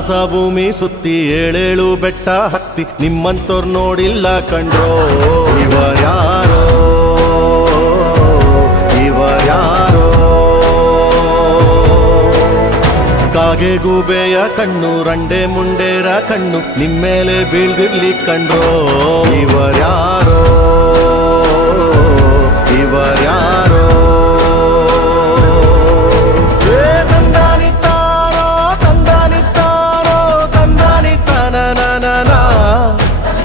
ಆಕಾಶ ಭೂಮಿ ಸುತ್ತಿ ಏಳೇಳು ಬೆಟ್ಟ ಹತ್ತಿ ನಿಮ್ಮಂತೋರ್ ನೋಡಿಲ್ಲ ಕಂಡ್ರೋ. ಇವರ್ಯಾರೋ ಇವರ್ಯಾರೋ ಕಾಗೆ ಗೂಬೆಯ ಕಣ್ಣು ರಂಡೆ ಮುಂಡೇರ ಕಣ್ಣು ನಿಮ್ಮೇಲೆ ಬೀಳ್ದಿರ್ಲಿ ಕಂಡ್ರೋ. ಇವರ್ಯಾರೋ ಇವರ್ಯಾರೋ ತಂದಾನಿತ್ತಾರೋ ತಂದಾನಿತ್ತಾರೋ ತಂದಾನಿತ್ತಾನ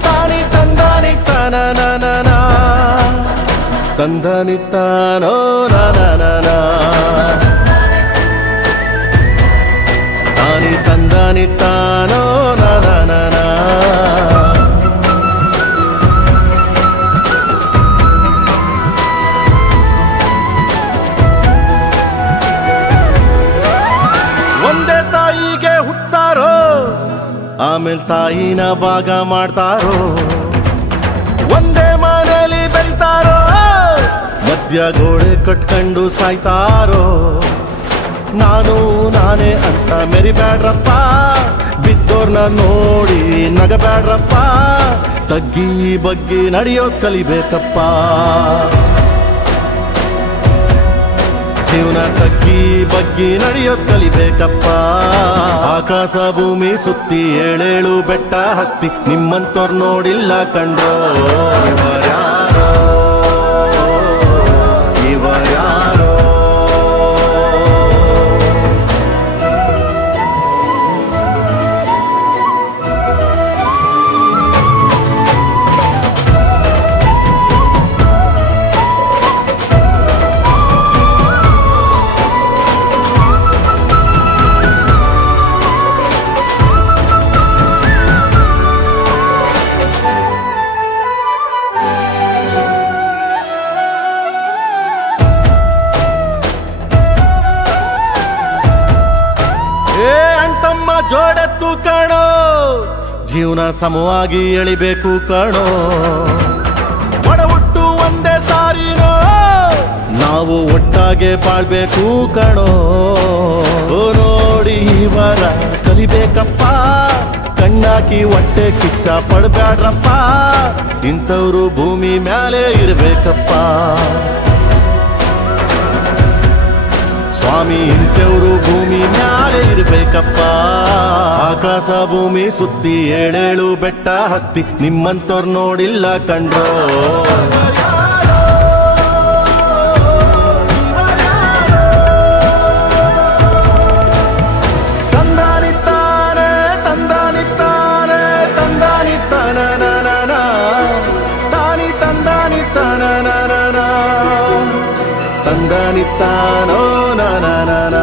ತಾನಿ ತಂದಾನಿತ್ತಾನ ತಂದಾನಿತ್ತಾನೋ ನಾನ ತಾನಿ ತಂದಾನಿತ್ತಾನೋ ನಾನ ಒಂದೇ ತಾಯಿಗೆ ಹುಟ್ಟಾರೋ ಆಮೇಲೆ ತಾಯಿನ ಭಾಗ ಮಾಡ್ತಾರೋ. ಒಂದೇ ಮನೇಲಿ ಬೆಳಿತಾರೋ ಮಧ್ಯ ಗೋಡೆ ಕಟ್ಕೊಂಡು ಸಾಯ್ತಾರೋ. ನಾನು ನಾನೇ ಅಂತ ಮೆರಿಬ್ಯಾಡ್ರಪ್ಪ, ಬಿದ್ದೋರ್ನ ನೋಡಿ ನಗಬ್ಯಾಡ್ರಪ್ಪ, ತಗ್ಗಿ ಬಗ್ಗಿ ನಡೆಯೋದ್ ಕಲಿಬೇಕಪ್ಪ. ಜೀವನ ತಗ್ಗಿ ಬಗ್ಗಿ ನಡೆಯೋದ್ ಕಲಿಬೇಕಪ್ಪ. ಆಕಾಶ ಭೂಮಿ ಸುತ್ತಿ ಏಳೇಳು ಬೆಟ್ಟ ಹತ್ತಿ ನಿಮ್ಮಂತೋರ್ ನೋಡಿಲ್ಲ ಕಂಡ್ರೋ. ಇವರ್ಯಾರೋ ಇವರ್ಯಾರೋ ಅಂಟಮ್ಮ ಜೋಡೆತ್ತು ಕಾಣೋ, ಜೀವನ ಸಮವಾಗಿ ಎಳಿಬೇಕು ಕಾಣೋ. ಒಡ ಹುಟ್ಟು ಒಂದೇ ಸಾರಿನೋ, ನಾವು ಒಟ್ಟಾಗೆ ಬಾಳ್ಬೇಕು ಕಾಣೋ. ನೋಡಿ ಇವರ ಕಲಿಬೇಕಪ್ಪ, ಕಣ್ಣಾಕಿ ಹೊಟ್ಟೆ ಕಿಚ್ಚ ಪಡ್ಬ್ಯಾಡ್ರಪ್ಪ, ಇಂಥವ್ರು ಭೂಮಿ ಮ್ಯಾಲೆ ಇರ್ಬೇಕಪ್ಪ. ಸ್ವಾಮಿ ಇಂಥವ್ರು ಭೂಮಿ ಮ್ಯಾಲೆ ಇರ್ಬೇಕಪ್ಪ. ಆಕಾಶ ಭೂಮಿ ಸುತ್ತಿ ಏಳೇಳು ಬೆಟ್ಟ ಹತ್ತಿ ನಿಮ್ಮಂತೋರ್ ನೋಡಿಲ್ಲ ಕಂಡ್ರೋ. ತಂದಾನಿತ್ತಾನೆ ತಂದಾನಿತ್ತಾನೆ ತಂದಾನಿತ್ತಾನ ತಾನಿ ತಂದಾನಿತ್ತಾನ ತಂದಾನಿತ್ತಾನೋ ನಾನ